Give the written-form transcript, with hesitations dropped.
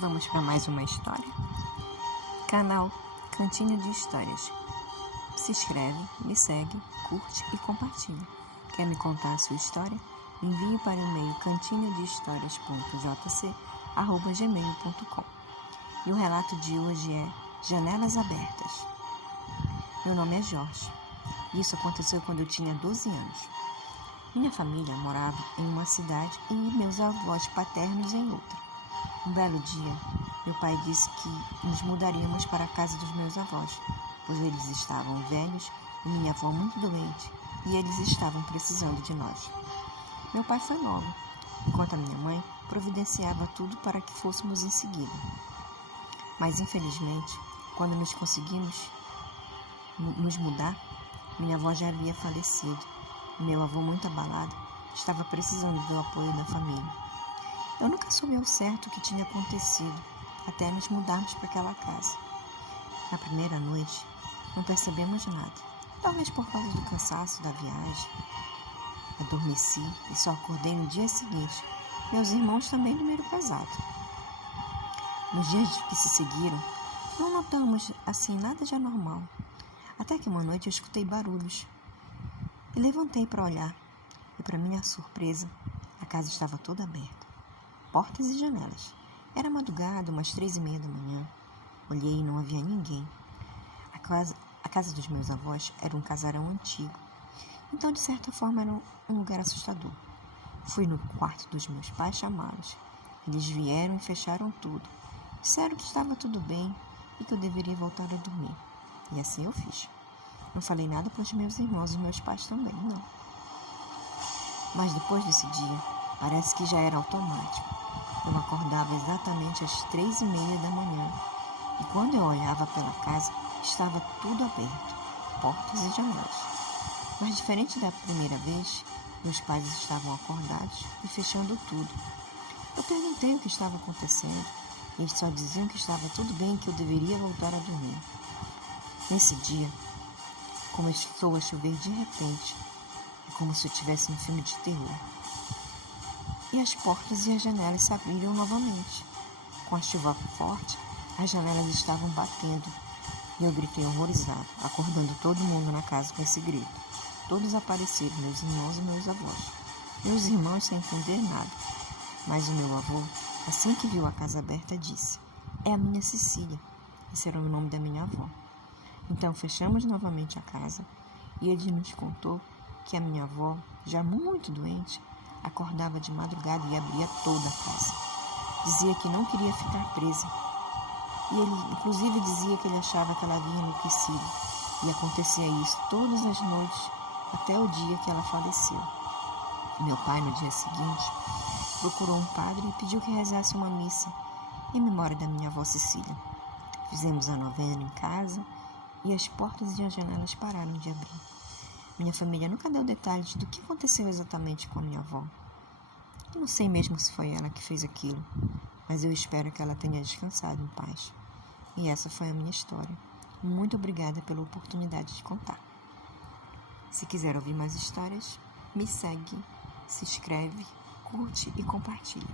Vamos para mais uma história. Canal Cantinho de Histórias. Se inscreve, me segue, curte e compartilha. Quer me contar a sua história? Envie para o e-mail cantinhodehistórias.jc@gmail.com. E o relato de hoje é Janelas Abertas. Meu nome é Jorge. Isso aconteceu quando eu tinha 12 anos. Minha família morava em uma cidade e meus avós paternos em outra. Um belo dia, meu pai disse que nos mudaríamos para a casa dos meus avós, pois eles estavam velhos e minha avó muito doente, e eles estavam precisando de nós. Meu pai foi logo, enquanto a minha mãe providenciava tudo para que fôssemos em seguida. Mas, infelizmente, quando nos conseguimos nos mudar, minha avó já havia falecido. Meu avô, muito abalado, estava precisando do apoio da família. Eu nunca soube ao certo o que tinha acontecido, até nos mudarmos para aquela casa. Na primeira noite, não percebemos nada, talvez por causa do cansaço da viagem. Adormeci e só acordei no dia seguinte. Meus irmãos também dormiram pesado. Nos dias que se seguiram, não notamos assim nada de anormal. Até que uma noite eu escutei barulhos e levantei para olhar. E, para minha surpresa, a casa estava toda aberta, portas e janelas. Era madrugada, umas 3:30 da manhã. Olhei e não havia ninguém. A casa dos meus avós era um casarão antigo, então de certa forma era um lugar assustador. Fui no quarto dos meus pais chamá-los. Eles vieram e fecharam tudo. Disseram que estava tudo bem e que eu deveria voltar a dormir. E assim eu fiz. Não falei nada para os meus irmãos e meus pais também, não. Mas depois desse dia, parece que já era automático. Eu acordava exatamente às 3:30 da manhã. E quando eu olhava pela casa, estava tudo aberto, portas e janelas. Mas diferente da primeira vez, meus pais estavam acordados e fechando tudo. Eu perguntei o que estava acontecendo. E eles só diziam que estava tudo bem e que eu deveria voltar a dormir. Nesse dia, começou a chover de repente. É como se eu estivesse num filme de terror. E as portas e as janelas se abriram novamente. Com a chuva forte, as janelas estavam batendo. E eu gritei horrorizado, acordando todo mundo na casa com esse grito. Todos apareceram, meus irmãos e meus avós. Meus irmãos sem entender nada. Mas o meu avô, assim que viu a casa aberta, disse: "É a minha Cecília." Esse era o nome da minha avó. Então fechamos novamente a casa e ele nos contou que a minha avó, já muito doente, acordava de madrugada e abria toda a casa. Dizia que não queria ficar presa. E ele, inclusive, dizia que ele achava que ela havia enlouquecido. E acontecia isso todas as noites, até o dia que ela faleceu. Meu pai, no dia seguinte, procurou um padre e pediu que rezasse uma missa em memória da minha avó Cecília. Fizemos a novena em casa e as portas e as janelas pararam de abrir. Minha família nunca deu detalhes do que aconteceu exatamente com a minha avó. Eu não sei mesmo se foi ela que fez aquilo, mas eu espero que ela tenha descansado em paz. E essa foi a minha história. Muito obrigada pela oportunidade de contar. Se quiser ouvir mais histórias, me segue, se inscreve, curte e compartilha.